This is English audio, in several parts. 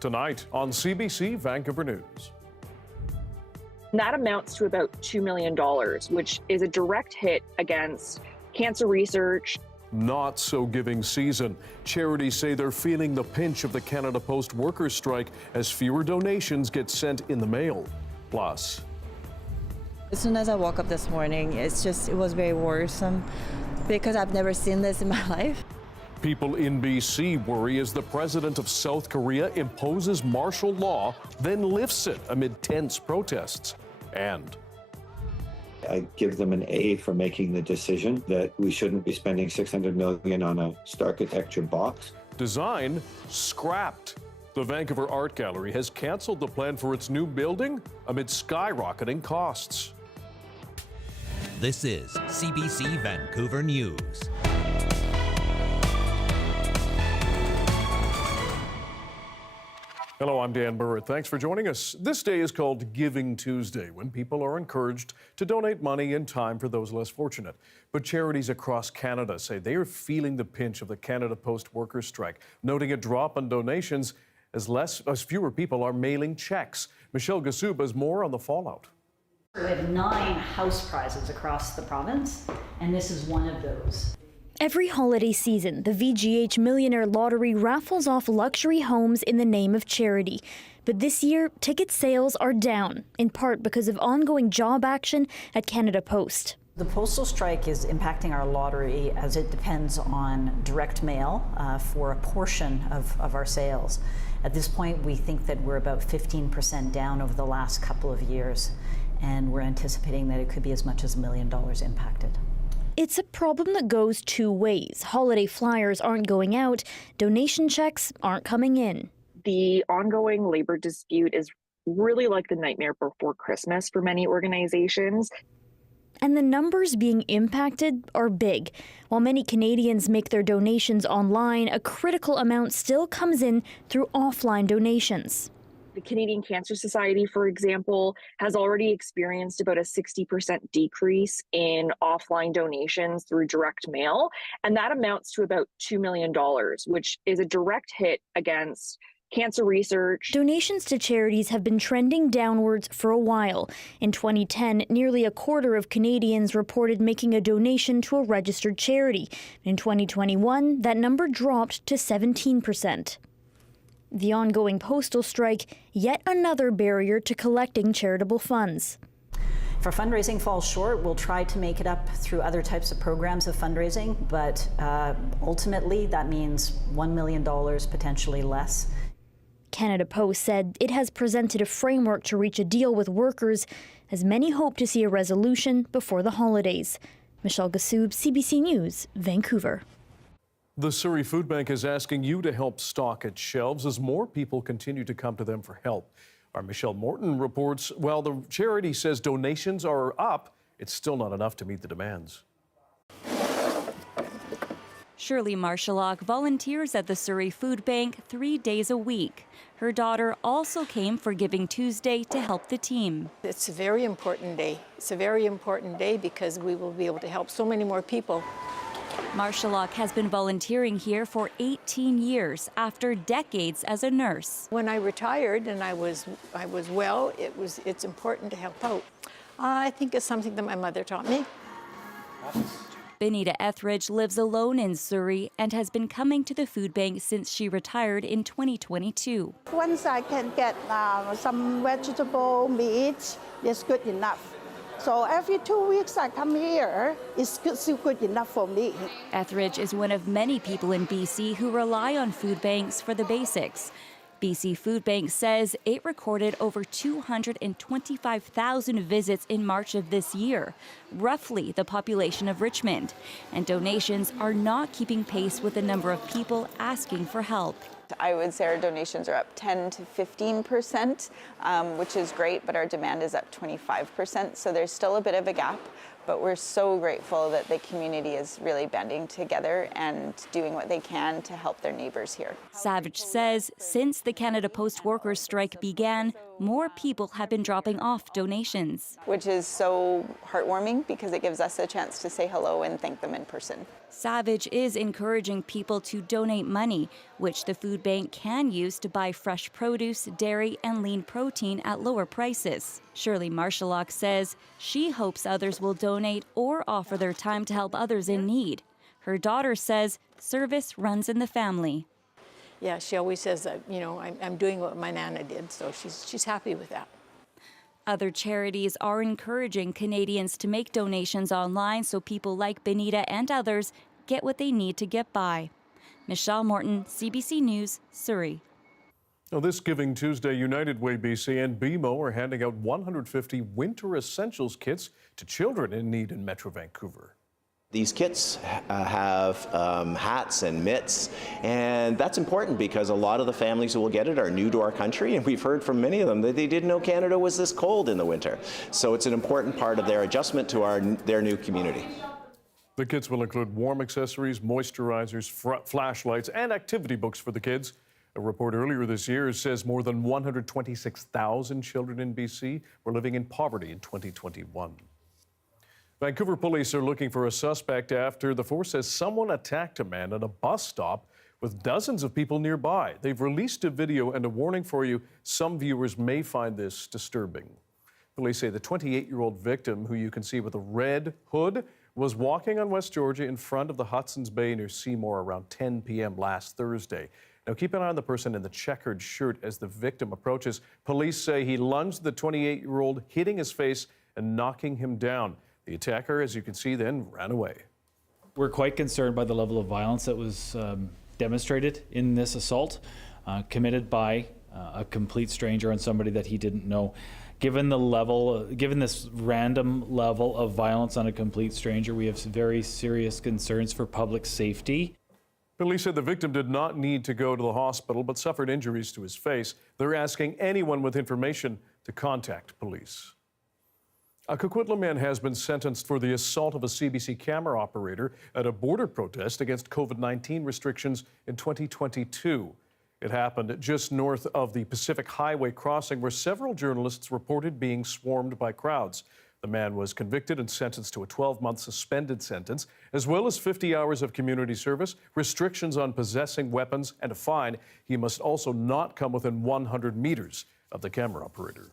Tonight on CBC Vancouver News. That amounts to about $2 million, which is a direct hit against cancer research. Not so giving season. Charities say they're feeling the pinch of the Canada Post workers' strike as fewer donations get sent in the mail. Plus, as soon as I woke up this morning, it was very worrisome because I've never seen this in my life. people in BC worry as the president of South Korea imposes martial law, then lifts it amid tense protests. And I give them an A for making the decision that we shouldn't be spending $600 million on a Starchitecture box. Design scrapped. The Vancouver Art Gallery has canceled the plan for its new building amid skyrocketing costs. This is CBC Vancouver News. Hello, I'm Dan Burritt. Thanks for joining us. This day is called Giving Tuesday, when people are encouraged to donate money and time for those less fortunate. But charities across Canada say they are feeling the pinch of the Canada Post workers' strike, noting a drop in donations as fewer people are mailing checks. Michelle Gasub has more on the fallout. We have 9 house prizes across the province, and this is one of those. Every holiday season, the VGH Millionaire Lottery raffles off luxury homes in the name of charity. But this year, ticket sales are down, in part because of ongoing job action at Canada Post. The postal strike is impacting our lottery as it depends on direct mail for a portion of our sales. At this point, we think that we're about 15% down over the last couple of years, and we're anticipating that it could be as much as $1 million impacted. It's a problem that goes two ways. Holiday flyers aren't going out, donation checks aren't coming in. The ongoing labor dispute is really like the nightmare before Christmas for many organizations. And the numbers being impacted are big. While many Canadians make their donations online, a critical amount still comes in through offline donations. The Canadian Cancer Society, for example, has already experienced about a 60% decrease in offline donations through direct mail, and that amounts to about $2 million, which is a direct hit against cancer research. Donations to charities have been trending downwards for a while. In 2010, nearly a quarter of Canadians reported making a donation to a registered charity. In 2021, that number dropped to 17%. The ongoing postal strike, yet another barrier to collecting charitable funds. If our fundraising falls short, we'll try to make it up through other types of programs of fundraising, but ultimately that means $1 million, potentially less. Canada Post said it has presented a framework to reach a deal with workers, as many hope to see a resolution before the holidays. Michelle Gasub, CBC News, Vancouver. The Surrey Food Bank is asking you to help stock its shelves as more people continue to come to them for help. Our Michelle Morton reports, while the charity says donations are up, it's still not enough to meet the demands. Shirley Marshallock volunteers at the Surrey Food Bank 3 days a week. Her daughter also came for Giving Tuesday to help the team. It's a very important day. It's a very important day because we will be able to help so many more people. Marshallock has been volunteering here for 18 years after decades as a nurse. When I retired and I was well, it's important to help out. I think it's something that my mother taught me. Benita Etheridge lives alone in Surrey and has been coming to the food bank since she retired in 2022. Once I can get some vegetable meat, it's good enough. So every 2 weeks I come here, it's still good enough for me. Etheridge is one of many people in BC who rely on food banks for the basics. BC Food Bank says it recorded over 225,000 visits in March of this year, roughly the population of Richmond. And donations are not keeping pace with the number of people asking for help. I would say our donations are up 10 to 15%, which is great, but our demand is up 25%. So there's still a bit of a gap, but we're so grateful that the community is really banding together and doing what they can to help their neighbors here. Savage says since the Canada Post workers' strike began, more people have been dropping off donations. Which is so heartwarming because it gives us a chance to say hello and thank them in person. Savage is encouraging people to donate money, which the food bank can use to buy fresh produce, dairy, and lean protein at lower prices. Shirley Marshallock says she hopes others will donate or offer their time to help others in need. Her daughter says service runs in the family. Yeah, she always says that, you know, I'm doing what my Nana did, so she's happy with that. Other charities are encouraging Canadians to make donations online so people like Benita and others get what they need to get by. Michelle Morton, CBC News, Surrey. Now, this Giving Tuesday, United Way BC and BMO are handing out 150 winter essentials kits to children in need in Metro Vancouver. These kits have hats and mitts, and that's important because a lot of the families who will get it are new to our country, and we've heard from many of them that they didn't know Canada was this cold in the winter. So it's an important part of their adjustment to their new community. The kits will include warm accessories, moisturizers, flashlights, and activity books for the kids. A report earlier this year says more than 126,000 children in BC were living in poverty in 2021. Vancouver police are looking for a suspect after the force says someone attacked a man at a bus stop with dozens of people nearby. They've released a video and a warning for you. Some viewers may find this disturbing. Police say the 28-year-old victim, who you can see with a red hood, was walking on West Georgia in front of the Hudson's Bay near Seymour around 10 p.m. last Thursday. Now, keep an eye on the person in the checkered shirt as the victim approaches. Police say he lunged the 28-year-old, hitting his face and knocking him down. The attacker, as you can see, then ran away. We're quite concerned by the level of violence that was demonstrated in this assault, committed by a complete stranger on somebody that he didn't know. Given this random level of violence on a complete stranger, we have very serious concerns for public safety. Police said the victim did not need to go to the hospital but suffered injuries to his face. They're asking anyone with information to contact police. A Coquitlam man has been sentenced for the assault of a CBC camera operator at a border protest against COVID-19 restrictions in 2022. It happened just north of the Pacific Highway crossing where several journalists reported being swarmed by crowds. The man was convicted and sentenced to a 12-month suspended sentence, as well as 50 hours of community service, restrictions on possessing weapons, and a fine. He must also not come within 100 meters of the camera operator.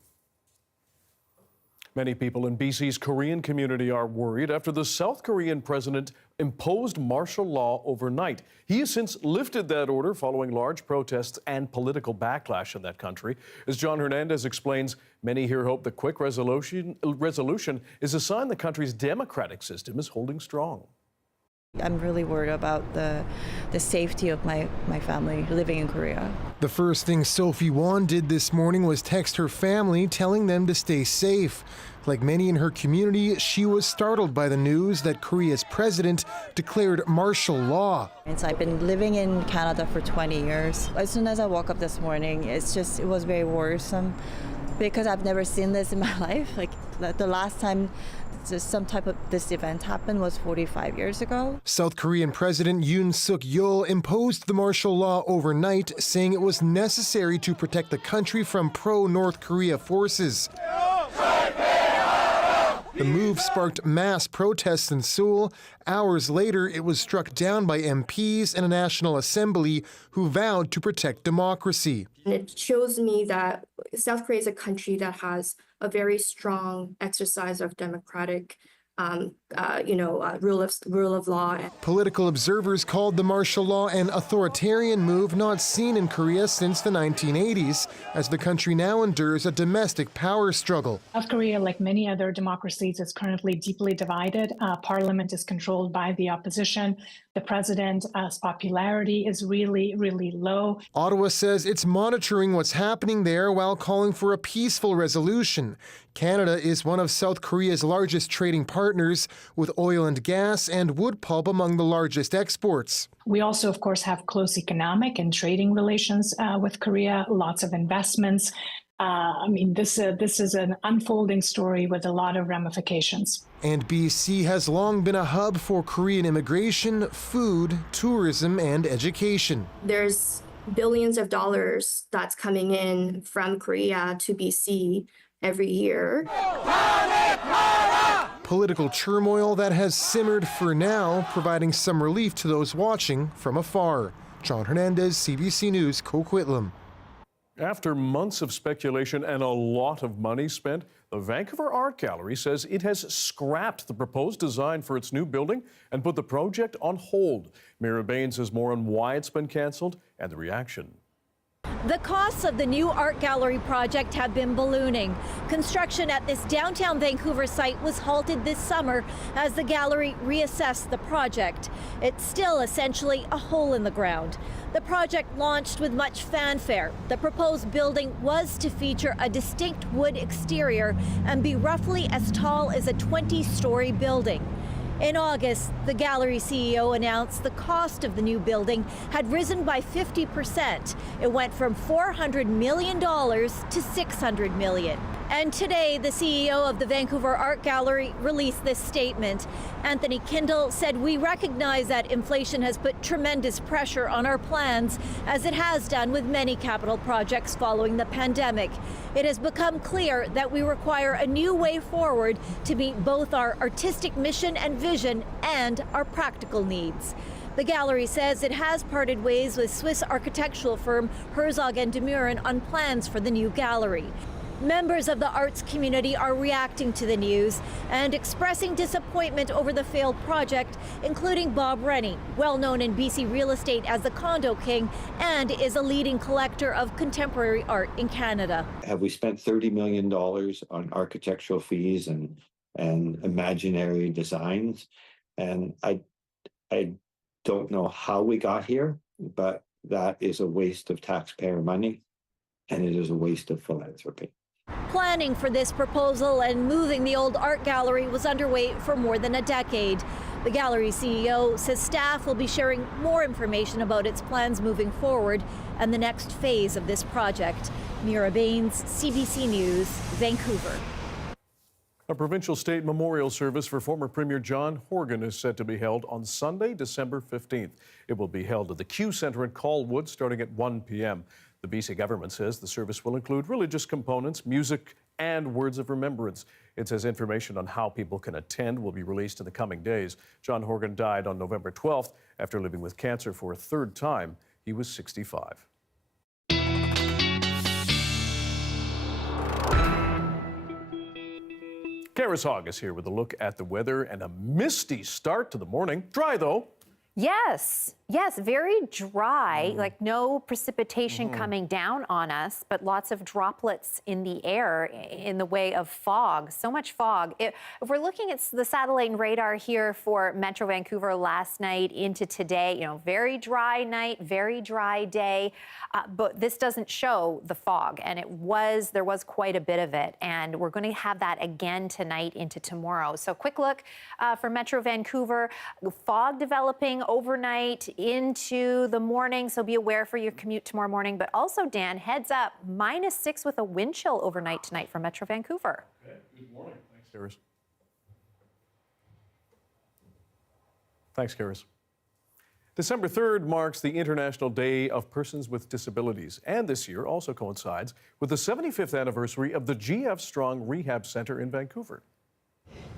Many people in BC's Korean community are worried after the South Korean president imposed martial law overnight. He has since lifted that order following large protests and political backlash in that country. As John Hernandez explains, many here hope the quick resolution is a sign the country's democratic system is holding strong. I'm really worried about the safety of my family living in Korea. The first thing Sophie Won did this morning was text her family, telling them to stay safe. Like many in her community, she was startled by the news that Korea's president declared martial law. I've been living in Canada for 20 years. As soon as I woke up this morning, it was very worrisome because I've never seen this in my life. Like the last time some type of this event happened was 45 years ago. South Korean President Yoon Suk-yeol imposed the martial law overnight, saying it was necessary to protect the country from pro-North Korea forces. The move sparked mass protests in Seoul. Hours later, it was struck down by MPs and a National Assembly who vowed to protect democracy. And it shows me that South Korea is a country that has a very strong exercise of democratic rule of law. Political observers called the martial law an authoritarian move not seen in Korea since the 1980s, as the country now endures a domestic power struggle. South Korea, like many other democracies, is currently deeply divided. Parliament is controlled by the opposition. The president's popularity is really, really low. Ottawa says it's monitoring what's happening there while calling for a peaceful resolution. Canada is one of South Korea's largest trading partners, with oil and gas and wood pulp among the largest exports. We also, of course, have close economic and trading relations with Korea, lots of investments. This is an unfolding story with a lot of ramifications. And BC has long been a hub for Korean immigration, food, tourism, and education. There's billions of dollars that's coming in from Korea to BC every year. Political turmoil that has simmered for now, providing some relief to those watching from afar. John Hernandez, CBC News, Coquitlam. After months of speculation and a lot of money spent, the Vancouver Art Gallery says it has scrapped the proposed design for its new building and put the project on hold. Mira Bain says more on why it's been cancelled and the reaction. The costs of the new art gallery project have been ballooning. Construction at this downtown Vancouver site was halted this summer as the gallery reassessed the project. It's still essentially a hole in the ground. The project launched with much fanfare. The proposed building was to feature a distinct wood exterior and be roughly as tall as a 20-story building. In August, the gallery CEO announced the cost of the new building had risen by 50%. It went from $400 million to $600 million. And today, the CEO of the Vancouver Art Gallery released this statement. Anthony Kindle said, "We recognize that inflation has put tremendous pressure on our plans, as it has done with many capital projects following the pandemic. It has become clear that we require a new way forward to meet both our artistic mission and vision and our practical needs." The gallery says it has parted ways with Swiss architectural firm Herzog & de Meuron on plans for the new gallery. Members of the arts community are reacting to the news and expressing disappointment over the failed project, including Bob Rennie, well known in BC real estate as the Condo King and is a leading collector of contemporary art in Canada. Have we spent $30 million on architectural fees and imaginary designs? And I don't know how we got here, but that is a waste of taxpayer money, and it is a waste of philanthropy. Planning for this proposal and moving the old art gallery was underway for more than a decade. The gallery CEO says staff will be sharing more information about its plans moving forward and the next phase of this project. Mira Baines, CBC News, Vancouver. A provincial state memorial service for former Premier John Horgan is set to be held on Sunday, December 15th. It will be held at the Q Centre in Colwood starting at 1 p.m. The BC government says the service will include religious components, music, and words of remembrance. It says information on how people can attend will be released in the coming days. John Horgan died on November 12th after living with cancer for a third time. He was 65. Karis Hogg is here with a look at the weather and a misty start to the morning. Dry, though. Yes, very dry, like no precipitation coming down on us, but lots of droplets in the air in the way of fog, so much fog. If we're looking at the satellite and radar here for Metro Vancouver last night into today, very dry night, very dry day, but this doesn't show the fog, and there was quite a bit of it, and we're going to have that again tonight into tomorrow. So quick look for Metro Vancouver, fog developing overnight into the morning, so be aware for your commute tomorrow morning. But also, Dan, heads up, -6 with a wind chill overnight tonight for Metro Vancouver. Okay, good morning. Thanks, Karis. Thanks, Karis. December 3rd marks the International Day of Persons with Disabilities, and this year also coincides with the 75th anniversary of the GF Strong Rehab Centre in Vancouver.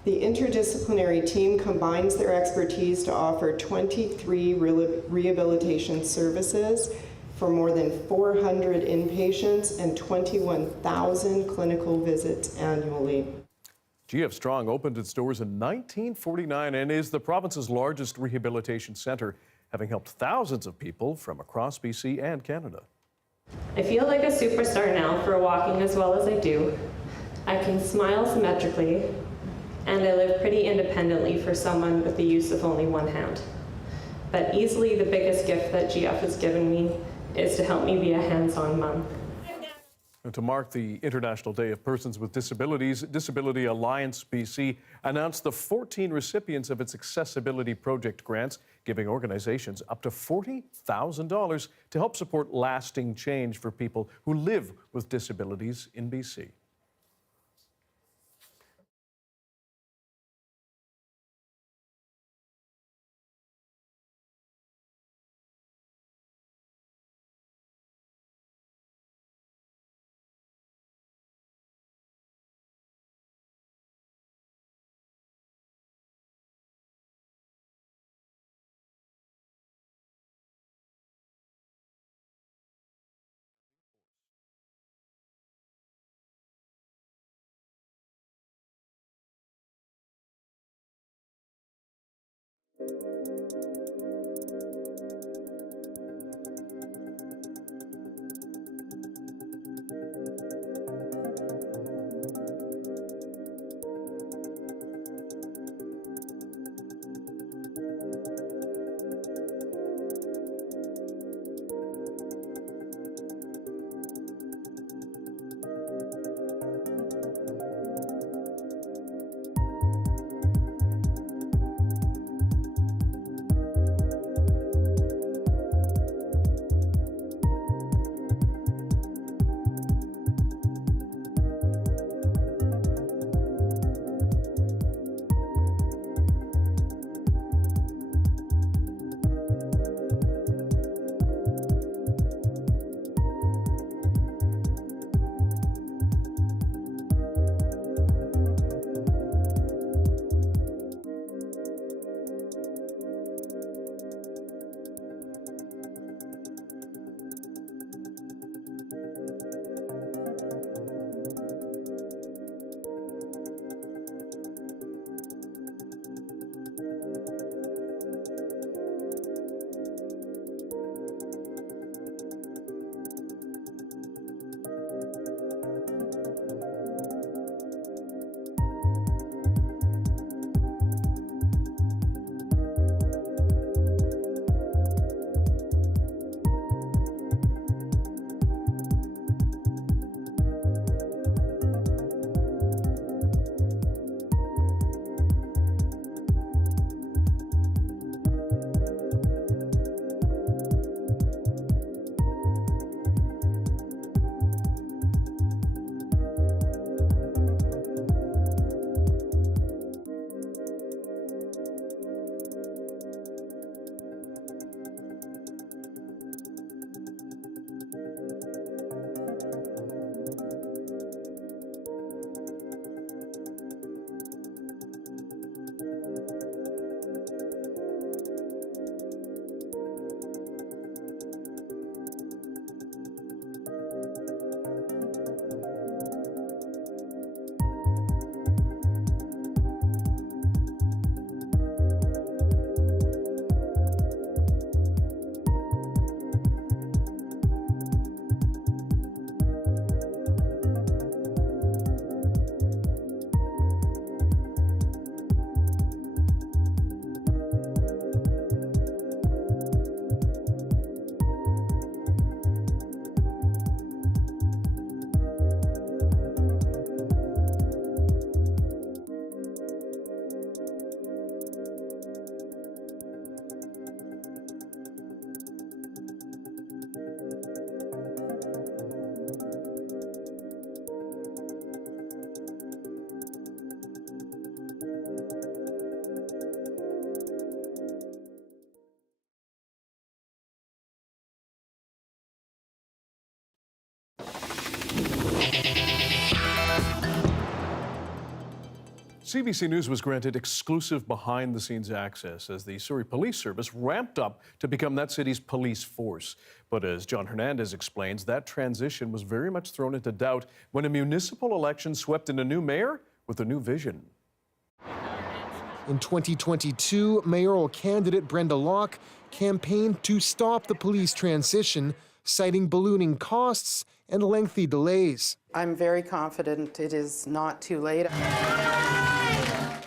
The interdisciplinary team combines their expertise to offer 23 rehabilitation services for more than 400 inpatients and 21,000 clinical visits annually. GF Strong opened its doors in 1949 and is the province's largest rehabilitation centre, having helped thousands of people from across BC and Canada. I feel like a superstar now for walking as well as I do. I can smile symmetrically, and I live pretty independently for someone with the use of only one hand. But easily the biggest gift that GF has given me is to help me be a hands-on mom. And to mark the International Day of Persons with Disabilities, Disability Alliance BC announced the 14 recipients of its Accessibility Project grants, giving organizations up to $40,000 to help support lasting change for people who live with disabilities in BC. CBC News was granted exclusive behind-the-scenes access as the Surrey Police Service ramped up to become that city's police force. But as John Hernandez explains, that transition was very much thrown into doubt when a municipal election swept in a new mayor with a new vision. In 2022, mayoral candidate Brenda Locke campaigned to stop the police transition, citing ballooning costs and lengthy delays. I'm very confident it is not too late.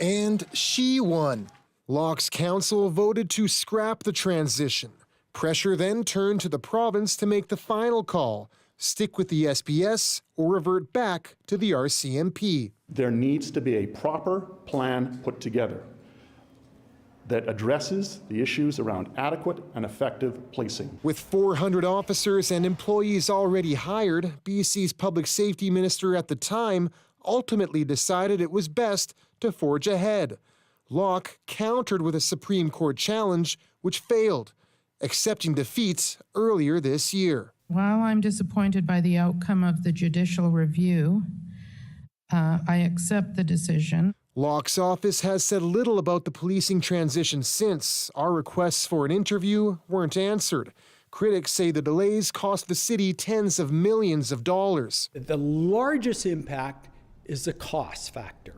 And she won. Locke's council voted to scrap the transition. Pressure then turned to the province to make the final call: stick with the SPS or revert back to the RCMP. There needs to be a proper plan put together that addresses the issues around adequate and effective policing. With 400 officers and employees already hired, BC's public safety minister at the time ultimately decided it was best to forge ahead. Locke countered with a Supreme Court challenge, which failed, accepting defeat earlier this year. While I'm disappointed by the outcome of the judicial review, I accept the decision. Locke's office has said little about the policing transition since. Our requests for an interview weren't answered. Critics say the delays cost the city tens of millions of dollars. The largest impact is the cost factor.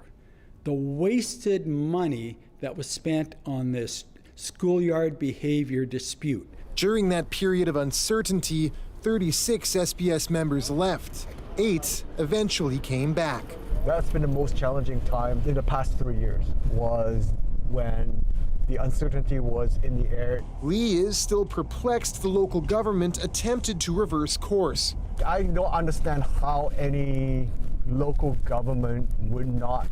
The wasted money that was spent on this schoolyard behavior dispute. During that period of uncertainty, 36 SBS members left. 8 eventually came back. That's been the most challenging time in the past 3 years, was when the uncertainty was in the air. Lee is still perplexed the local government attempted to reverse course. I don't understand how any local government would not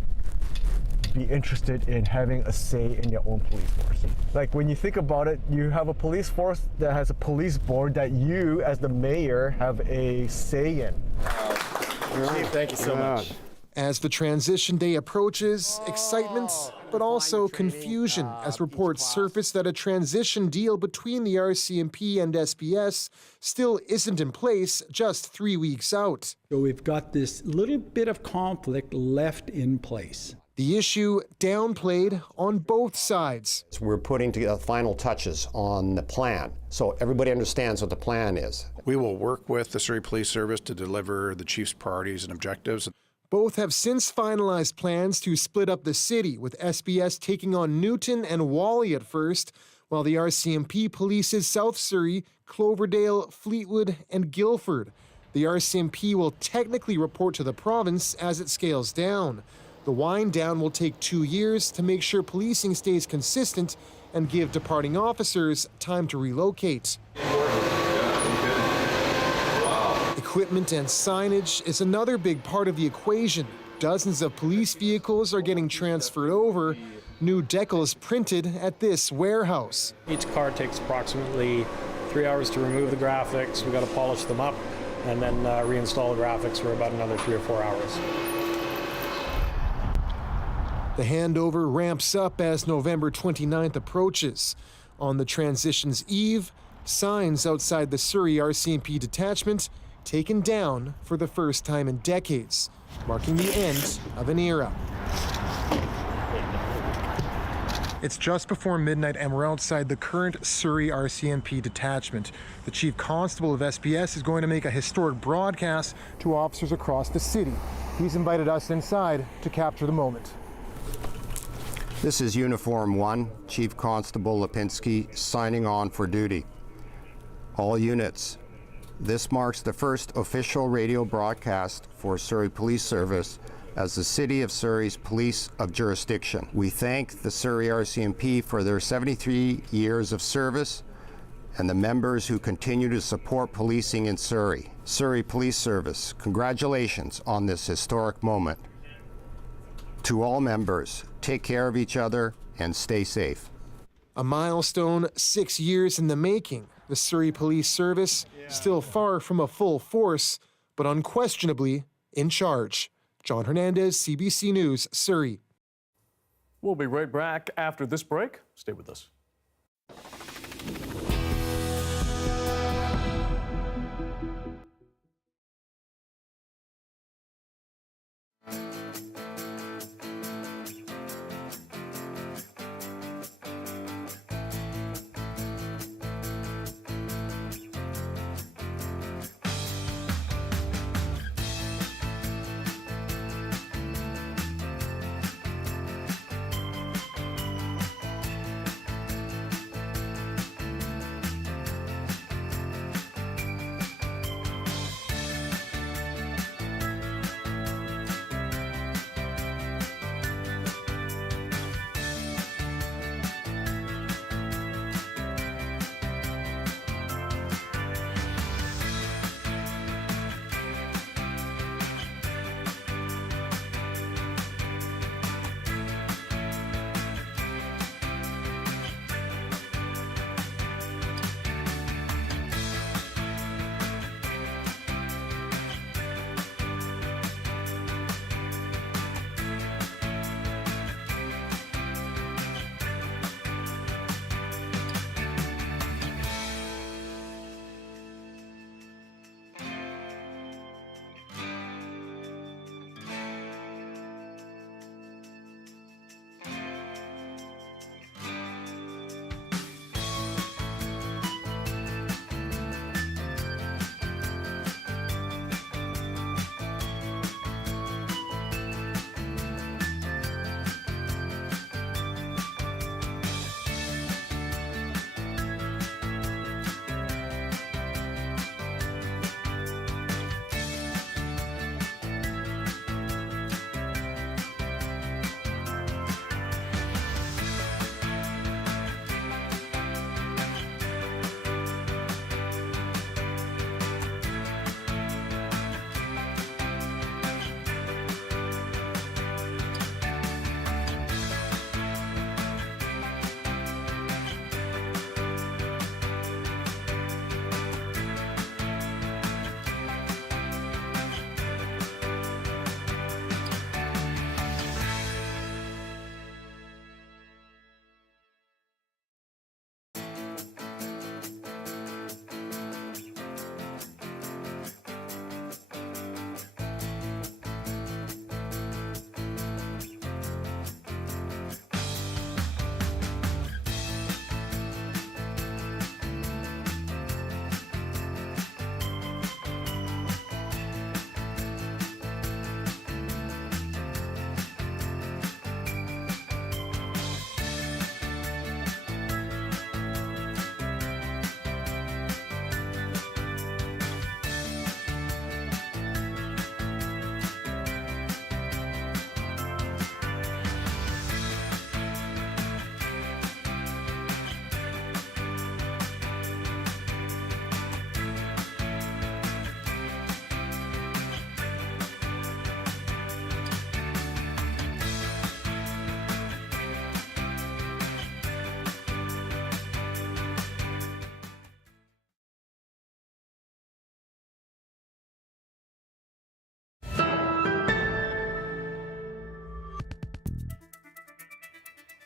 be interested in having a say in their own police force. Like, when you think about it, you have a police force that has a police board that you, as the mayor, have a say in. Chief, thank you so much. As the transition day approaches, excitement, but also confusion as reports surface that a transition deal between the RCMP and SBS still isn't in place just 3 weeks out. So we've got this little bit of conflict left in place. The issue downplayed on both sides. We're putting together final touches on the plan, so everybody understands what the plan is. We will work with the Surrey Police Service to deliver the chief's priorities and objectives. Both have since finalized plans to split up the city, with SBS taking on Newton and Whalley at first, while the RCMP polices South Surrey, Cloverdale, Fleetwood, and Guildford. The RCMP will technically report to the province as it scales down. The wind down will take 2 years to make sure policing stays consistent and give departing officers time to relocate. Equipment and signage is another big part of the equation. Dozens of police vehicles are getting transferred over. New decals printed at this warehouse. Each car takes approximately 3 hours to remove the graphics. We got to polish them up and then reinstall the graphics for about another 3 or 4 hours. The handover ramps up as November 29th approaches. On the transition's eve, signs outside the Surrey RCMP detachment taken down for the first time in decades, marking the end of an era. It's just before midnight and we're outside the current Surrey RCMP detachment. The Chief Constable of SBS is going to make a historic broadcast to officers across the city. He's invited us inside to capture the moment. This is Uniform 1, Chief Constable Lipinski, signing on for duty. All units, this marks the first official radio broadcast for Surrey Police Service as the City of Surrey's police of jurisdiction. We thank the Surrey RCMP for their 73 years of service and the members who continue to support policing in Surrey. Surrey Police Service, congratulations on this historic moment. To all members, take care of each other and stay safe. A milestone 6 years in the making. The Surrey Police Service still far from a full force, but unquestionably in charge. John Hernandez, CBC News, Surrey. We'll be right back after this break. Stay with us.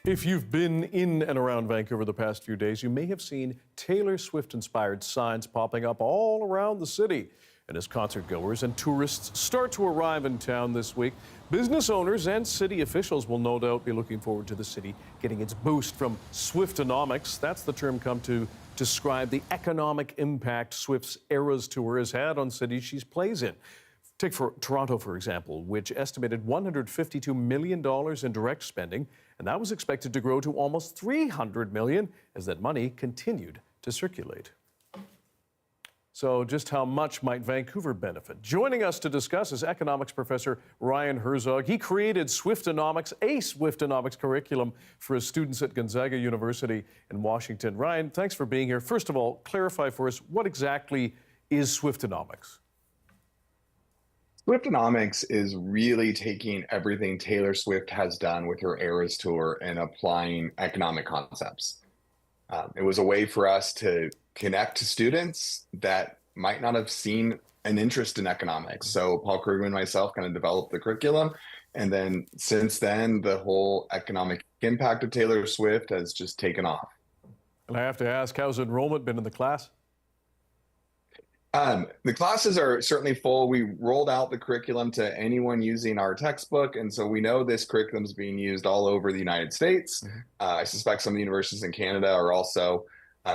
If you've been in and around Vancouver the past few days, you may have seen Taylor Swift-inspired signs popping up all around the city. And as concertgoers and tourists start to arrive in town this week, business owners and city officials will no doubt be looking forward to the city getting its boost from Swiftonomics. That's the term come to describe the economic impact Swift's Eras Tour has had on cities she plays in. Take for Toronto, for example, which estimated $152 million in direct spending, and that was expected to grow to almost $300 million as that money continued to circulate. So just how much might Vancouver benefit? Joining us to discuss is economics professor Ryan Herzog. He created Swiftonomics, a Swiftonomics curriculum for his students at Gonzaga University in Washington. Ryan, thanks for being here. First of all, clarify for us, what exactly is Swiftonomics? Swiftonomics is really taking everything Taylor Swift has done with her Eras Tour and applying economic concepts. It was a way for us to connect to students that might not have seen an interest in economics. So Paul Krugman and myself kind of developed the curriculum. And then since then, the whole economic impact of Taylor Swift has just taken off. And I have to ask, how's enrollment been in the class? The classes are certainly full. We rolled out the curriculum to anyone using our textbook. And so we know this curriculum is being used all over the United States. I suspect some of the universities in Canada are also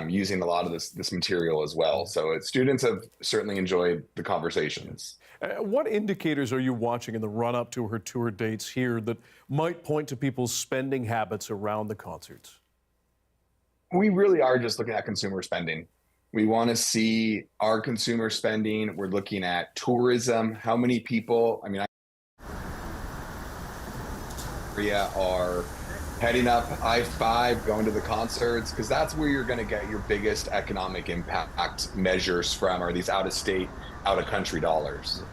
using a lot of this material as well. So students have certainly enjoyed the conversations. What indicators are you watching in the run-up to her tour dates here that might point to people's spending habits around the concerts? We really are just looking at consumer spending. We want to see our consumer spending. We're looking at tourism. How many people, are heading up I-5, going to the concerts, because that's where you're going to get your biggest economic impact measures from, are these out-of-state, out-of-country dollars.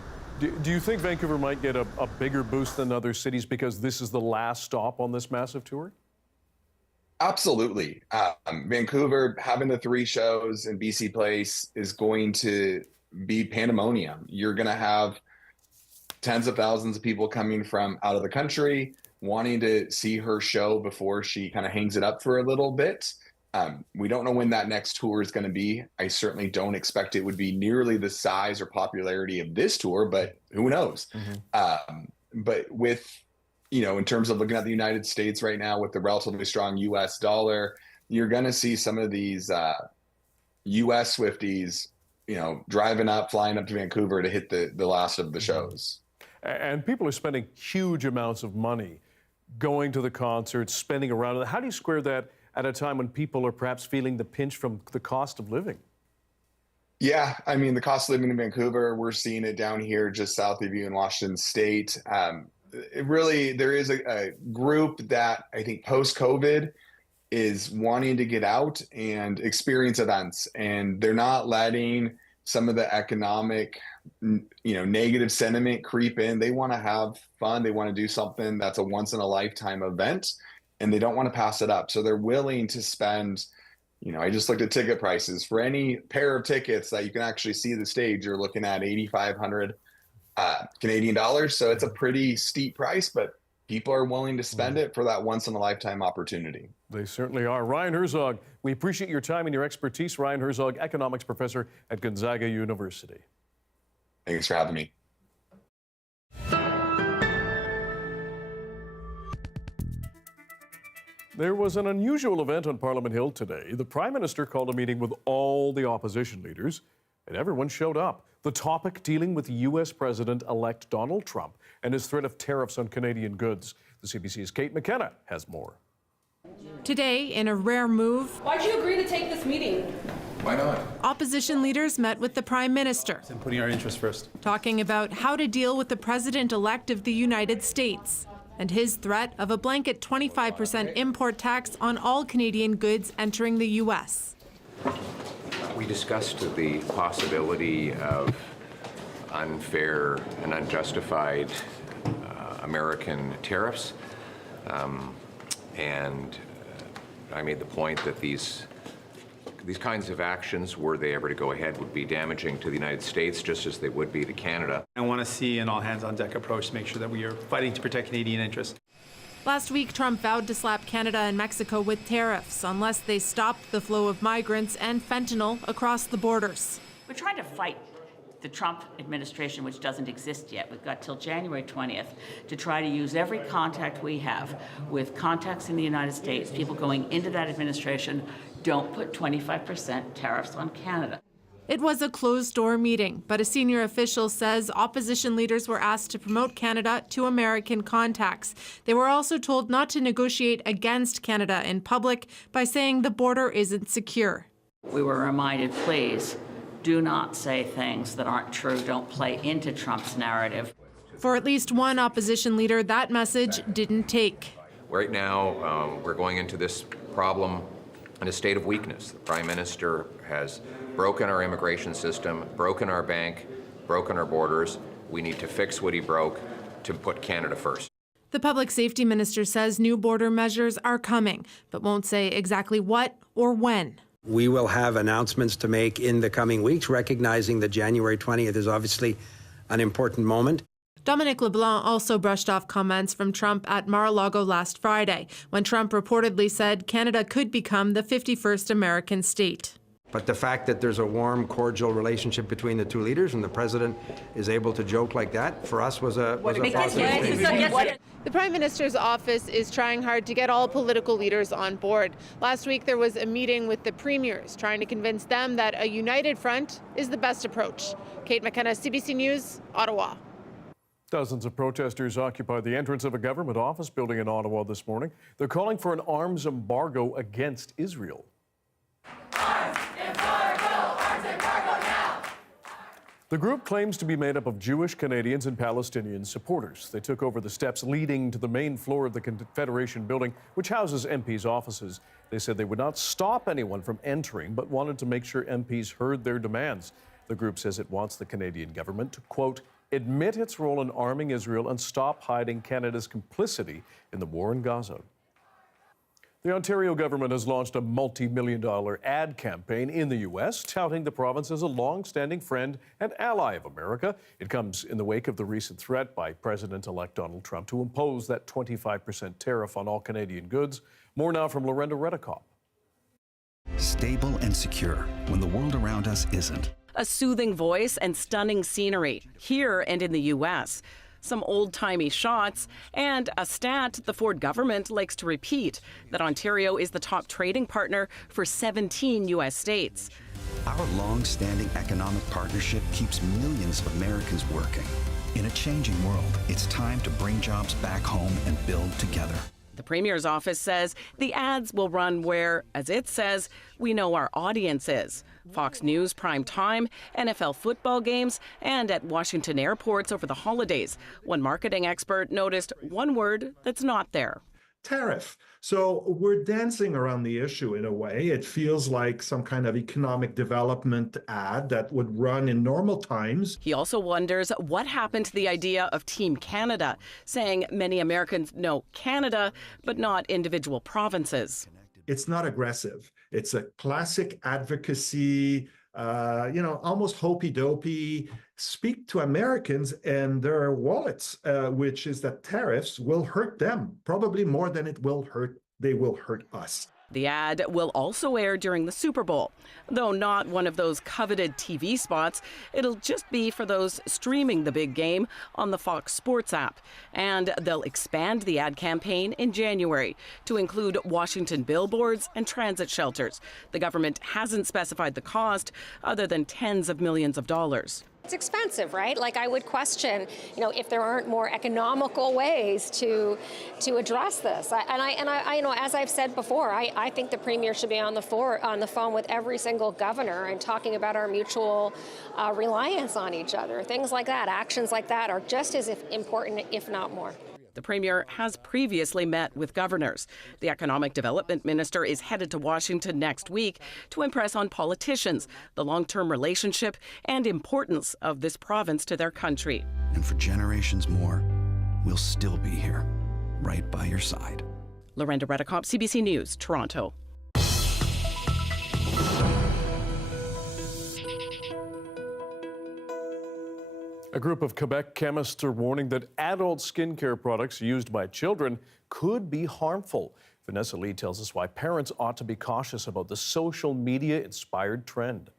Do you think Vancouver might get a bigger boost than other cities because this is the last stop on this massive tour? Absolutely. Vancouver, having the 3 shows in BC Place is going to be pandemonium. You're going to have tens of thousands of people coming from out of the country wanting to see her show before she kind of hangs it up for a little bit. We don't know when that next tour is going to be. I certainly don't expect it would be nearly the size or popularity of this tour, but who knows? But with in terms of looking at the United States right now with the relatively strong U.S. dollar, you're going to see some of these U.S. Swifties, driving up, flying up to Vancouver to hit the last of the shows. And people are spending huge amounts of money going to the concerts, spending around it. How do you square that at a time when people are perhaps feeling the pinch from the cost of living? Yeah, the cost of living in Vancouver, we're seeing it down here just south of you in Washington State. There is a group that I think post-COVID is wanting to get out and experience events, and they're not letting some of the economic, negative sentiment creep in. They want to have fun. They want to do something that's a once in a lifetime event, and they don't want to pass it up. So they're willing to spend, I just looked at ticket prices for any pair of tickets that you can actually see the stage. You're looking at 8,500 Canadian dollars. So it's a pretty steep price, but people are willing to spend it for that once in a lifetime opportunity. They certainly are. Ryan Herzog, we appreciate your time and your expertise. Ryan Herzog, economics professor at Gonzaga University. Thanks for having me. There was an unusual event on Parliament Hill today. The Prime Minister called a meeting with all the opposition leaders, and everyone showed up. The topic dealing with U.S. President-elect Donald Trump and his threat of tariffs on Canadian goods. The CBC's Kate McKenna has more. Today, in a rare move, why'd you agree to take this meeting? Why not? Opposition leaders met with the Prime Minister. And putting our interests first. Talking about how to deal with the President-elect of the United States and his threat of a blanket 25% import tax on all Canadian goods entering the U.S. We discussed the possibility of unfair and unjustified American tariffs, and I made the point that these kinds of actions, were they ever to go ahead, would be damaging to the United States just as they would be to Canada. I want to see an all-hands-on-deck approach to make sure that we are fighting to protect Canadian interests. Last week, Trump vowed to slap Canada and Mexico with tariffs unless they stopped the flow of migrants and fentanyl across the borders. We're trying to fight the Trump administration, which doesn't exist yet. We've got till January 20th to try to use every contact we have with contacts in the United States, people going into that administration. Don't put 25% tariffs on Canada. It was a closed-door meeting, but a senior official says opposition leaders were asked to promote Canada to American contacts. They were also told not to negotiate against Canada in public by saying the border isn't secure. We were reminded, please, do not say things that aren't true. Don't play into Trump's narrative. For at least one opposition leader, that message didn't take. Right now, we're going into this problem in a state of weakness. The Prime Minister has broken our immigration system, broken our bank, broken our borders. We need to fix what he broke to put Canada first. The public safety minister says new border measures are coming, but won't say exactly what or when. We will have announcements to make in the coming weeks, recognizing that January 20th is obviously an important moment. Dominic LeBlanc also brushed off comments from Trump at Mar-a-Lago last Friday, when Trump reportedly said Canada could become the 51st American state. But the fact that there's a warm, cordial relationship between the two leaders and the president is able to joke like that, for us was a positive thing. The Prime Minister's office is trying hard to get all political leaders on board. Last week, there was a meeting with the premiers trying to convince them that a united front is the best approach. Kate McKenna, CBC News, Ottawa. Dozens of protesters occupied the entrance of a government office building in Ottawa this morning. They're calling for an arms embargo against Israel. The group claims to be made up of Jewish Canadians and Palestinian supporters. They took over the steps leading to the main floor of the Confederation building, which houses MPs' offices. They said they would not stop anyone from entering, but wanted to make sure MPs heard their demands. The group says it wants the Canadian government to, quote, admit its role in arming Israel and stop hiding Canada's complicity in the war in Gaza. The Ontario government has launched a multi-million-dollar ad campaign in the U.S., touting the province as a long-standing friend and ally of America. It comes in the wake of the recent threat by President-elect Donald Trump to impose that 25% tariff on all Canadian goods. More now from Lorenda Redekop. Stable and secure when the world around us isn't. A soothing voice and stunning scenery here and in the U.S., some old-timey shots, and a stat the Ford government likes to repeat, that Ontario is the top trading partner for 17 U.S. states. Our long-standing economic partnership keeps millions of Americans working. In a changing world, it's time to bring jobs back home and build together. The Premier's office says the ads will run where, as it says, we know our audience is. Fox News prime time, NFL football games, and at Washington airports over the holidays. One marketing expert noticed one word that's not there. Tariff. So we're dancing around the issue in a way. It feels like some kind of economic development ad that would run in normal times. He also wonders what happened to the idea of Team Canada, saying many Americans know Canada, but not individual provinces. It's not aggressive. It's a classic advocacy, almost hopey-dopey, speak to Americans and their wallets, which is that tariffs will hurt them, probably more than they will hurt us. The ad will also air during the Super Bowl, though not one of those coveted TV spots. It'll just be for those streaming the big game on the Fox Sports app. And they'll expand the ad campaign in January to include Washington billboards and transit shelters. The government hasn't specified the cost other than tens of millions of dollars. It's expensive, right? Like, I would question, if there aren't more economical ways to address this. I as I've said before, I think the Premier should be on the phone with every single governor and talking about our mutual reliance on each other. Things like that, actions like that are just as important, if not more. The Premier has previously met with governors. The Economic Development Minister is headed to Washington next week to impress on politicians the long-term relationship and importance of this province to their country. And for generations more, we'll still be here, right by your side. Lorenda Redekop, CBC News, Toronto. A group of Quebec chemists are warning that adult skincare products used by children could be harmful. Vanessa Lee tells us why parents ought to be cautious about the social media-inspired trend.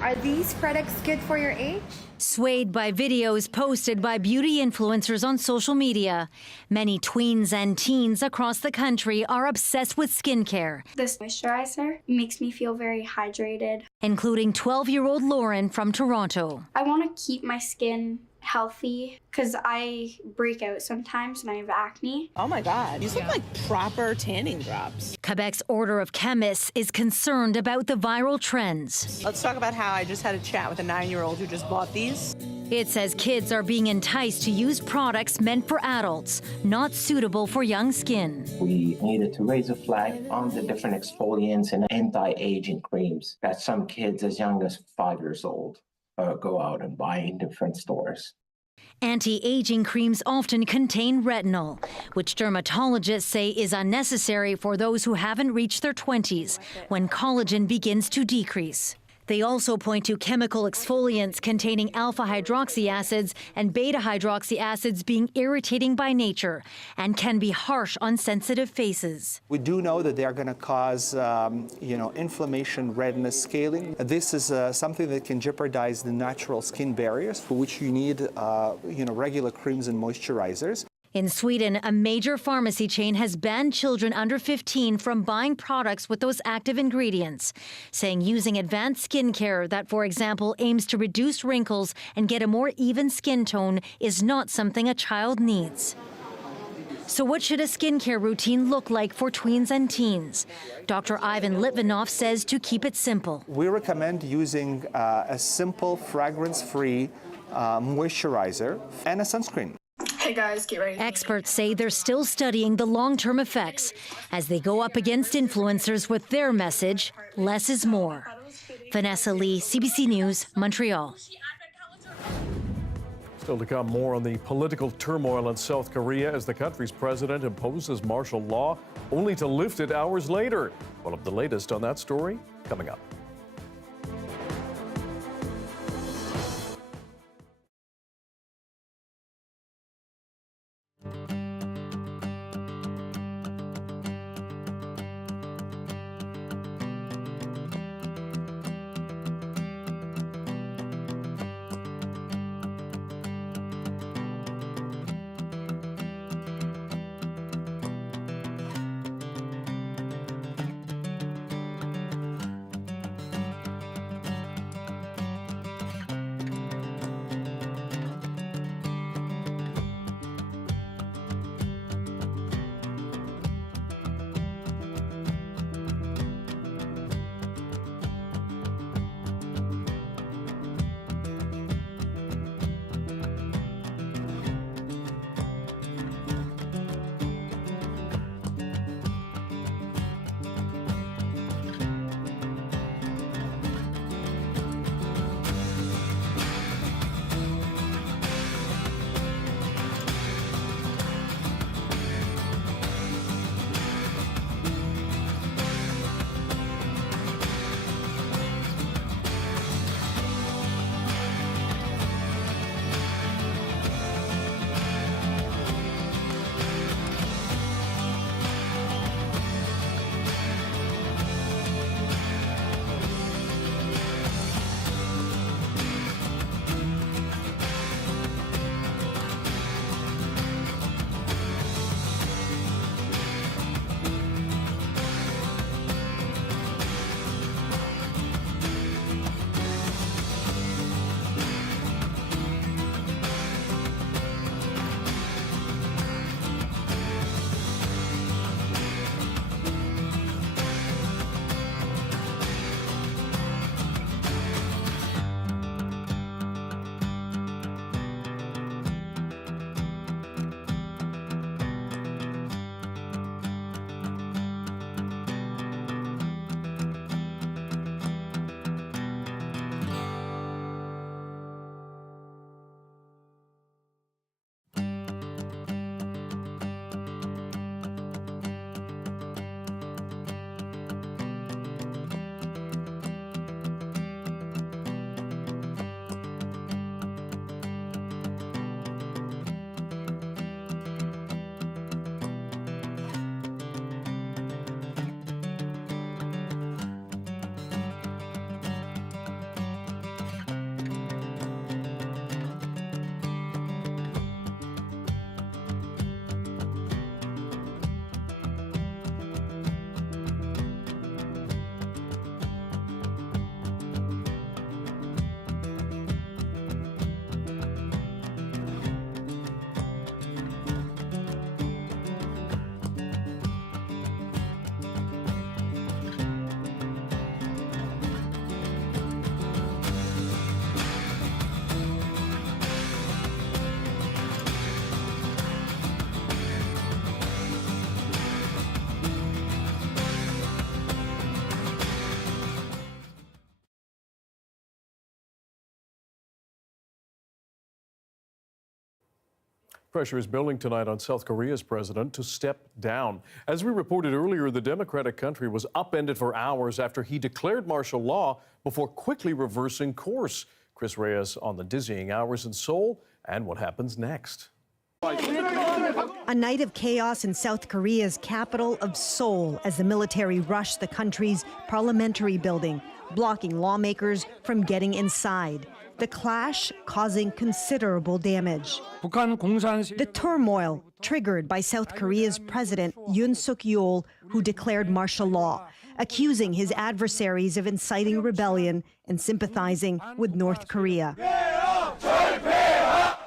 Are these products good for your age? Swayed by videos posted by beauty influencers on social media, many tweens and teens across the country are obsessed with skincare. This moisturizer makes me feel very hydrated. Including 12-year-old Lauren from Toronto. I want to keep my skin healthy because I break out sometimes and I have acne. Oh my God, these look like proper tanning drops. Quebec's Order of Chemists is concerned about the viral trends. Let's talk about how I just had a chat with a 9-year-old who just bought these. It says kids are being enticed to use products meant for adults, not suitable for young skin. We needed to raise a flag on the different exfoliants and anti-aging creams that some kids as young as 5 years old go out and buy in different stores. Anti-aging creams often contain retinol, which dermatologists say is unnecessary for those who haven't reached their 20s, when collagen begins to decrease. They also point to chemical exfoliants containing alpha hydroxy acids and beta hydroxy acids being irritating by nature and can be harsh on sensitive faces. We do know that they are going to cause, inflammation, redness, scaling. This is something that can jeopardize the natural skin barriers for which you need, regular creams and moisturizers. In Sweden, a major pharmacy chain has banned children under 15 from buying products with those active ingredients, saying using advanced skincare that, for example, aims to reduce wrinkles and get a more even skin tone is not something a child needs. So what should a skincare routine look like for tweens and teens? Dr. Ivan Litvinov says to keep it simple. We recommend using a simple, fragrance-free moisturizer and a sunscreen. Hey guys, get ready. Experts say they're still studying the long-term effects as they go up against influencers with their message, less is more. Vanessa Lee, CBC News, Montreal. Still to come, more on the political turmoil in South Korea as the country's president imposes martial law, only to lift it hours later. We'll have the latest on that story coming up. Pressure is building tonight on South Korea's president to step down. As we reported earlier, the democratic country was upended for hours after he declared martial law before quickly reversing course. Chris Reyes on the dizzying hours in Seoul and what happens next. A night of chaos in South Korea's capital of Seoul as the military rushed the country's parliamentary building, blocking lawmakers from getting inside. The clash causing considerable damage. The turmoil triggered by South Korea's President Yoon Suk-yeol, who declared martial law, accusing his adversaries of inciting rebellion and sympathizing with North Korea.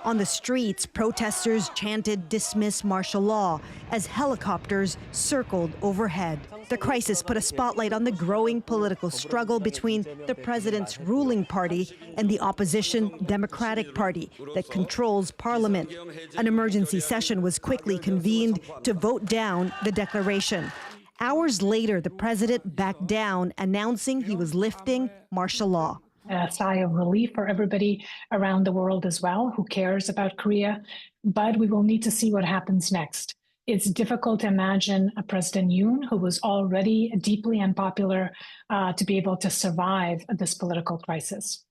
On the streets, protesters chanted "Dismiss martial law" as helicopters circled overhead. The crisis put a spotlight on the growing political struggle between the president's ruling party and the opposition Democratic Party that controls parliament. An emergency session was quickly convened to vote down the declaration. Hours later, the president backed down, announcing he was lifting martial law. A sigh of relief for everybody around the world as well who cares about Korea, but we will need to see what happens next. It's difficult to imagine a President Yoon, who was already deeply unpopular, to be able to survive this political crisis.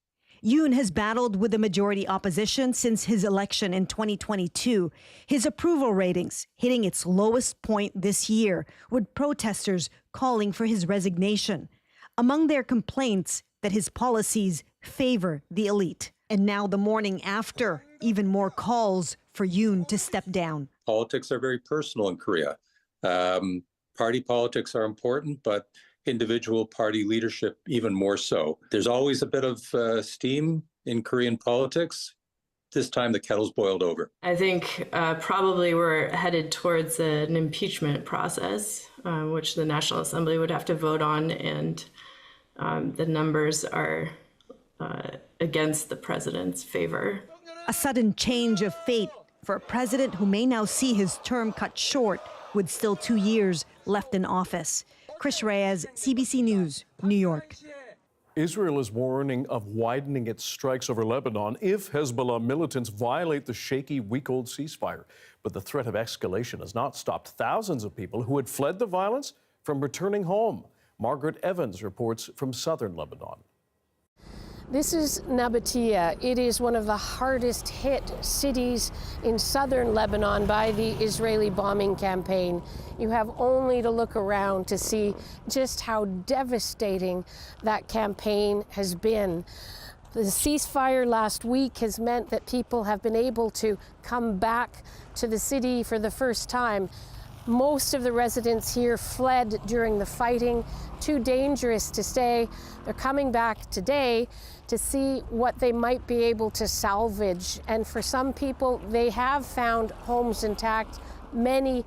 Yoon has battled with the majority opposition since his election in 2022. His approval ratings hitting its lowest point this year, with protesters calling for his resignation. Among their complaints, that his policies favor the elite. And now the morning after, even more calls for Yoon to step down. Politics are very personal in Korea. Party politics are important, but individual party leadership even more so. There's always a bit of steam in Korean politics. This time the kettle's boiled over. I think probably we're headed towards an impeachment process, which the National Assembly would have to vote on, and the numbers are against the president's favor. A sudden change of fate for a president who may now see his term cut short with still 2 years left in office. Chris Reyes, CBC News, New York. Israel is warning of widening its strikes over Lebanon if Hezbollah militants violate the shaky week-old ceasefire. But the threat of escalation has not stopped thousands of people who had fled the violence from returning home. Margaret Evans reports from southern Lebanon. This is Nabatea. It is one of the hardest hit cities in southern Lebanon by the Israeli bombing campaign. You have only to look around to see just how devastating that campaign has been. The ceasefire last week has meant that people have been able to come back to the city for the first time. Most of the residents here fled during the fighting, too dangerous to stay. They're coming back today to see what they might be able to salvage. And for some people, they have found homes intact. Many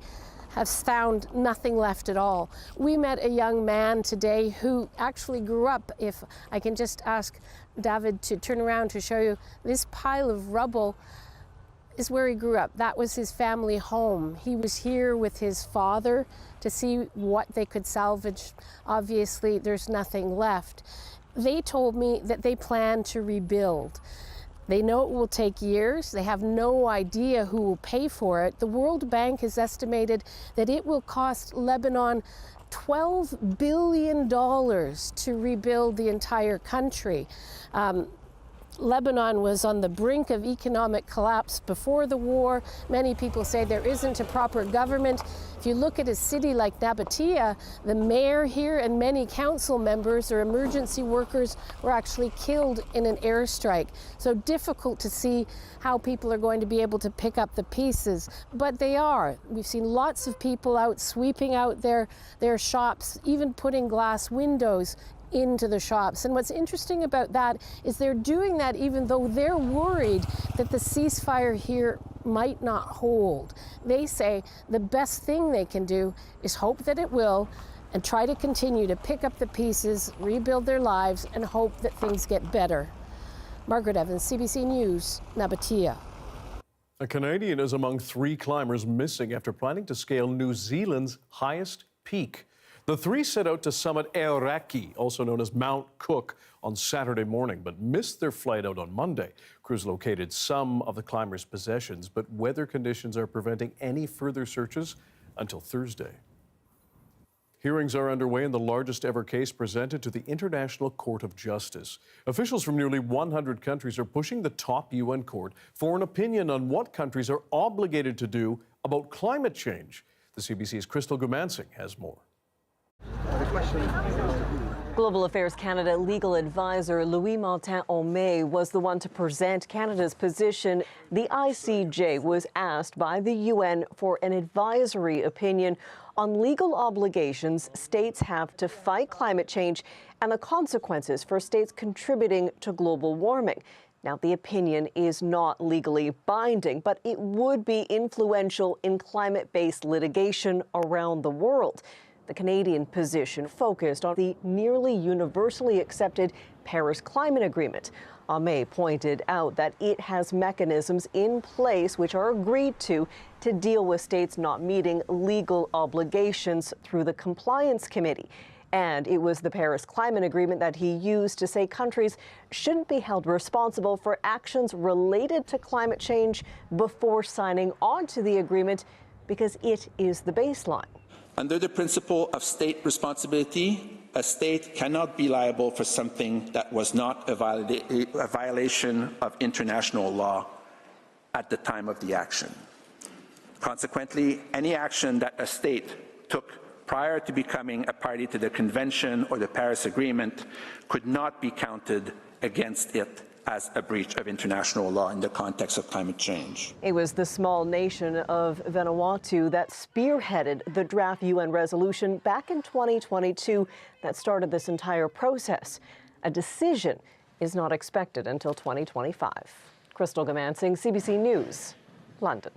have found nothing left at all. We met a young man today who actually grew up, if I can just ask David to turn around to show you, this pile of rubble is where he grew up. That was his family home. He was here with his father to see what they could salvage. Obviously, there's nothing left. They told me that they plan to rebuild. They know it will take years. They have no idea who will pay for it. The World Bank has estimated that it will cost Lebanon $12 billion to rebuild the entire country. Lebanon was on the brink of economic collapse before the war. Many people say there isn't a proper government. If you look at a city like Nabatea, the mayor here and many council members or emergency workers were actually killed in an airstrike. So difficult to see how people are going to be able to pick up the pieces, but they are. We've seen lots of people out sweeping out their shops, even putting glass windows into the shops. And what's interesting about that is they're doing that even though they're worried that the ceasefire here might not hold. They say the best thing they can do is hope that it will and try to continue to pick up the pieces, rebuild their lives, and hope that things get better. Margaret Evans, CBC News, Nabatea. A Canadian is among 3 climbers missing after planning to scale New Zealand's highest peak. The three set out to summit Aoraki, also known as Mount Cook, on Saturday morning, but missed their flight out on Monday. Crews located some of the climbers' possessions, but weather conditions are preventing any further searches until Thursday. Hearings are underway in the largest ever case presented to the International Court of Justice. Officials from nearly 100 countries are pushing the top UN court for an opinion on what countries are obligated to do about climate change. The CBC's Crystal Gumansing has more. Global Affairs Canada legal advisor Louis Martin-Homais was the one to present Canada's position. The ICJ was asked by the UN for an advisory opinion on legal obligations states have to fight climate change and the consequences for states contributing to global warming. Now, the opinion is not legally binding, but it would be influential in climate-based litigation around the world. The Canadian position focused on the nearly universally accepted Paris Climate Agreement. Homais pointed out that it has mechanisms in place which are agreed to deal with states not meeting legal obligations through the Compliance Committee. And it was the Paris Climate Agreement that he used to say countries shouldn't be held responsible for actions related to climate change before signing on to the agreement because it is the baseline. Under the principle of state responsibility, a state cannot be liable for something that was not a violation of international law at the time of the action. Consequently, any action that a state took prior to becoming a party to the Convention or the Paris Agreement could not be counted against it as a breach of international law in the context of climate change. It was the small nation of Vanuatu that spearheaded the draft UN resolution back in 2022 that started this entire process. A decision is not expected until 2025. Crystal Gumansing, CBC News, London.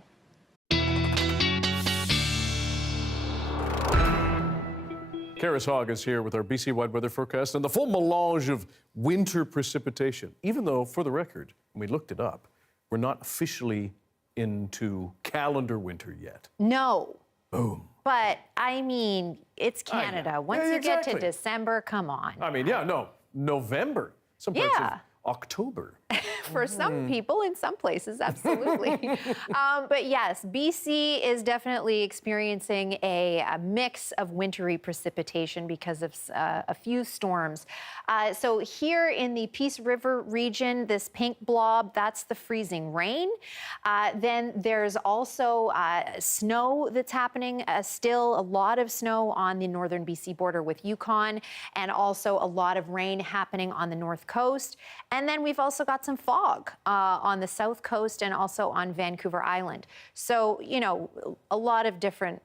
Karis Hogg is here with our BC-wide weather forecast and the full melange of winter precipitation, even though, for the record, when we looked it up, we're not officially into calendar winter yet. No. Boom. But, I mean, it's Canada. Once you get to December, come on. I mean, yeah, no, November. Some parts of October. For some people, in some places, absolutely. But yes, BC is definitely experiencing a mix of wintry precipitation because of a few storms. So here in the Peace River region, this pink blob, that's the freezing rain. Then there's also snow that's happening, still a lot of snow on the northern BC border with Yukon, and also a lot of rain happening on the north coast. And then we've also got some fog on the south coast and also on Vancouver Island. So, you know, a lot of different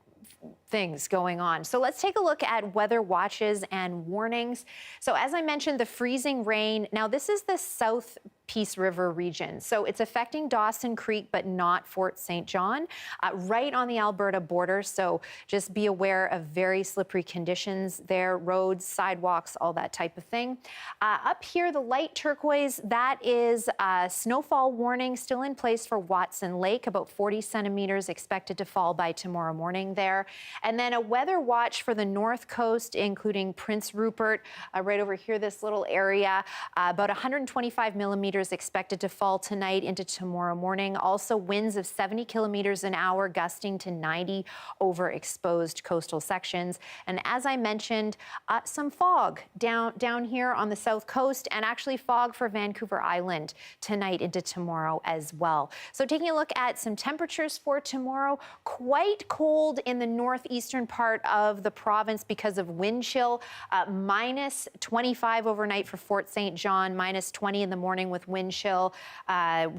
things going on. So let's take a look at weather watches and warnings. So as I mentioned, the freezing rain. Now this is the South Peace River region. So it's affecting Dawson Creek, but not Fort St. John, right on the Alberta border. So just be aware of very slippery conditions there, roads, sidewalks, all that type of thing. Up here, the light turquoise, that is a snowfall warning still in place for Watson Lake, about 40 centimeters expected to fall by tomorrow morning there. And then a weather watch for the north coast, including Prince Rupert, right over here, this little area, about 125 millimeters expected to fall tonight into tomorrow morning. Also winds of 70 kilometers an hour, gusting to 90 over exposed coastal sections. And as I mentioned, some fog down here on the south coast, and actually fog for Vancouver Island tonight into tomorrow as well. So taking a look at some temperatures for tomorrow, quite cold in the northeastern part of the province because of wind chill, minus 25 overnight for Fort St. John, minus 20 in the morning with wind chill.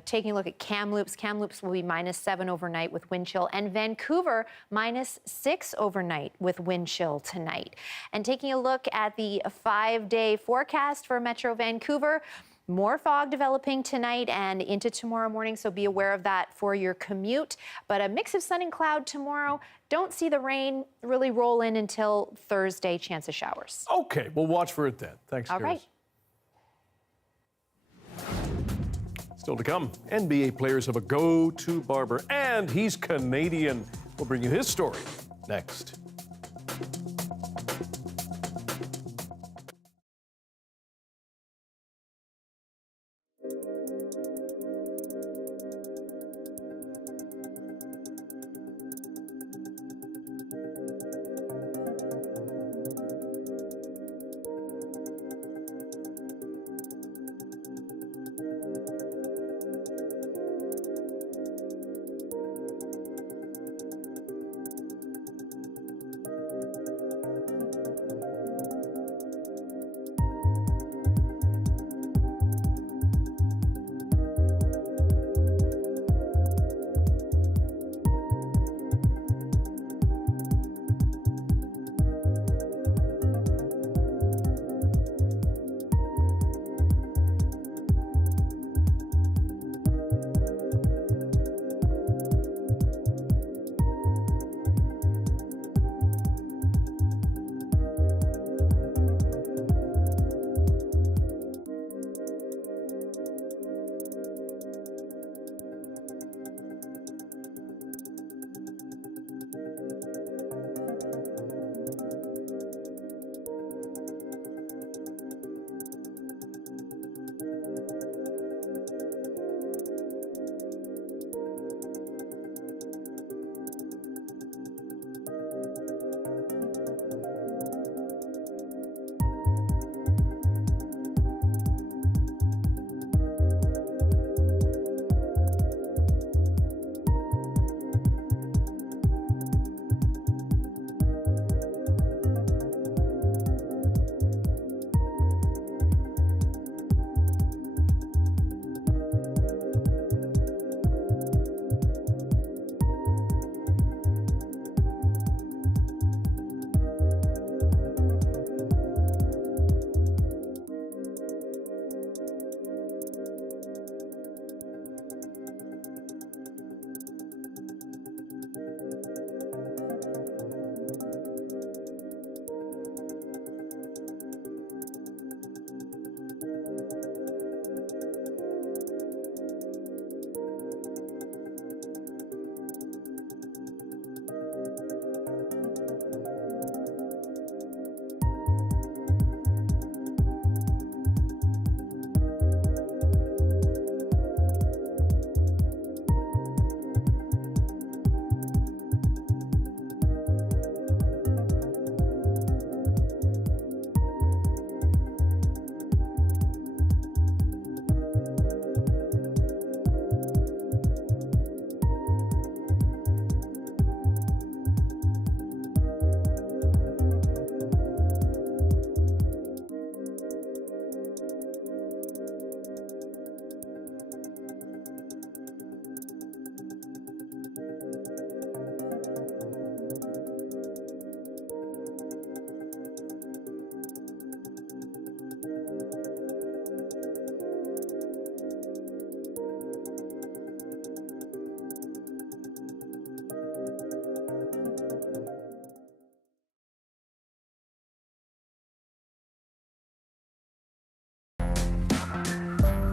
Taking a look at Kamloops, Kamloops will be minus 7 overnight with wind chill, and Vancouver minus 6 overnight with wind chill tonight. And taking a look at the 5-day forecast for Metro Vancouver, more fog developing tonight and into tomorrow morning, so be aware of that for your commute. But a mix of sun and cloud tomorrow. Don't see the rain really roll in until Thursday, chance of showers. Okay, we'll watch for it then. Thanks, All Karis. right. Still to come, NBA players have a go-to barber, and he's Canadian. We'll bring you his story next.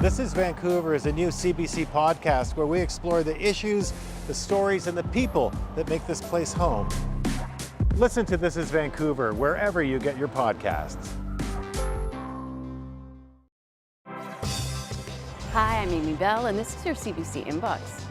This is Vancouver is a new CBC podcast where we explore the issues, the stories, and the people that make this place home. Listen to This is Vancouver wherever you get your podcasts. Hi, I'm Amy Bell, and this is your CBC Inbox.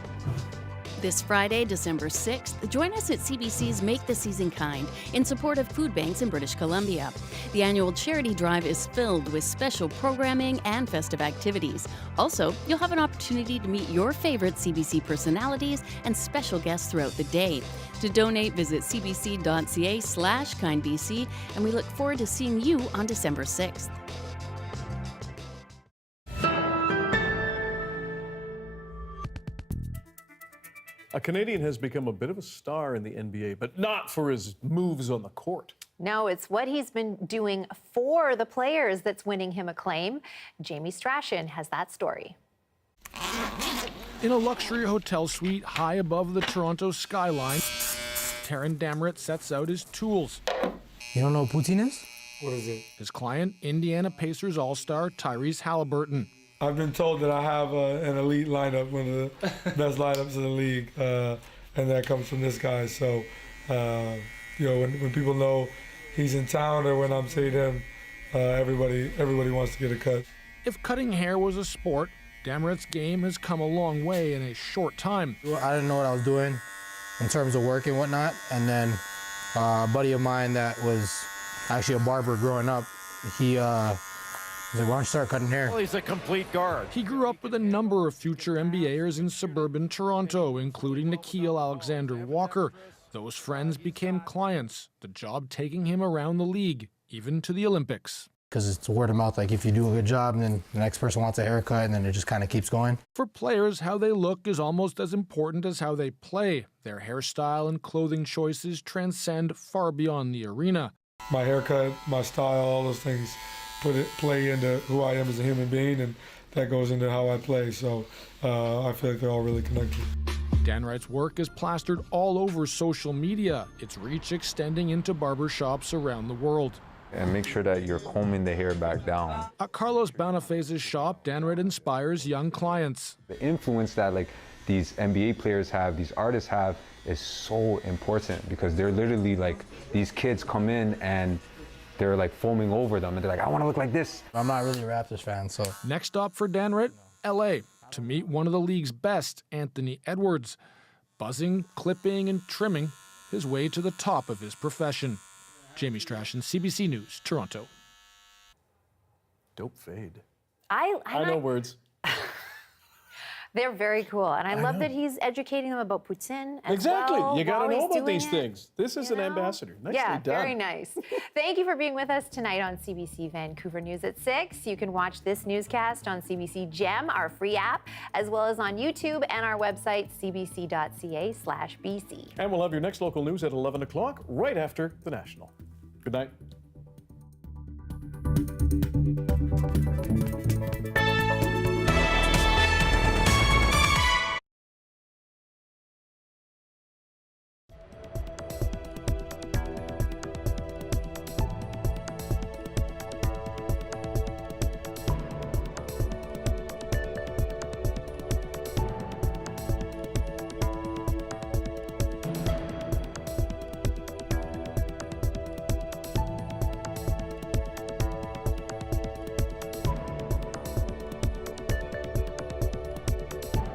This Friday, December 6th, join us at CBC's Make the Season Kind in support of food banks in British Columbia. The annual charity drive is filled with special programming and festive activities. Also, you'll have an opportunity to meet your favorite CBC personalities and special guests throughout the day. To donate, visit cbc.ca/kindbc, and we look forward to seeing you on December 6th. A Canadian has become a bit of a star in the NBA, but not for his moves on the court. No, it's what he's been doing for the players that's winning him acclaim. Jamie Strachan has that story. In a luxury hotel suite high above the Toronto skyline, Dan Burritt sets out his tools. You don't know what poutine is? What is it? His client, Indiana Pacers all-star Tyrese Halliburton. I've been told that I have an elite lineup, one of the best lineups in the league, and that comes from this guy. So, when people know he's in town or when I'm seeing him, everybody wants to get a cut. If cutting hair was a sport, Dan Burritt's game has come a long way in a short time. I didn't know what I was doing in terms of work and whatnot, and then a buddy of mine that was actually a barber growing up, he he's like, why don't you start cutting hair? Well, he's a complete guard. He grew up with a number of future NBAers in suburban Toronto, including Nickeil Alexander-Walker. Those friends became clients, the job taking him around the league, even to the Olympics. Because it's word of mouth, like if you do a good job, and then the next person wants a haircut, and then it just kind of keeps going. For players, how they look is almost as important as how they play. Their hairstyle and clothing choices transcend far beyond the arena. My haircut, my style, all those things play into who I am as a human being, and that goes into how I play. So I feel like they're all really connected. Dan Burritt's work is plastered all over social media, its reach extending into barbershops around the world. And make sure that you're combing the hair back down. At Carlos Bonifaz's shop, Dan Burritt inspires young clients. The influence that these NBA players have, these artists have, is so important because they're literally these kids come in and they're foaming over them and they're like, I want to look like this. I'm not really a Raptors fan, so. Next stop for Dan Burritt, LA, to meet one of the league's best, Anthony Edwards, buzzing, clipping, and trimming his way to the top of his profession. Jamie Strachan, CBC News, Toronto. Dope fade. I know words. They're very cool, and I love that he's educating them about poutine as Exactly. well You got to while know he's about these doing it. things. This is an ambassador. Nicely Yeah, done. very nice. Thank you for being with us tonight on CBC Vancouver News at 6. You can watch this newscast on CBC Gem, our free app, as well as on YouTube and our website, cbc.ca/BC. And we'll have your next local news at 11 o'clock, right after the National. Good night.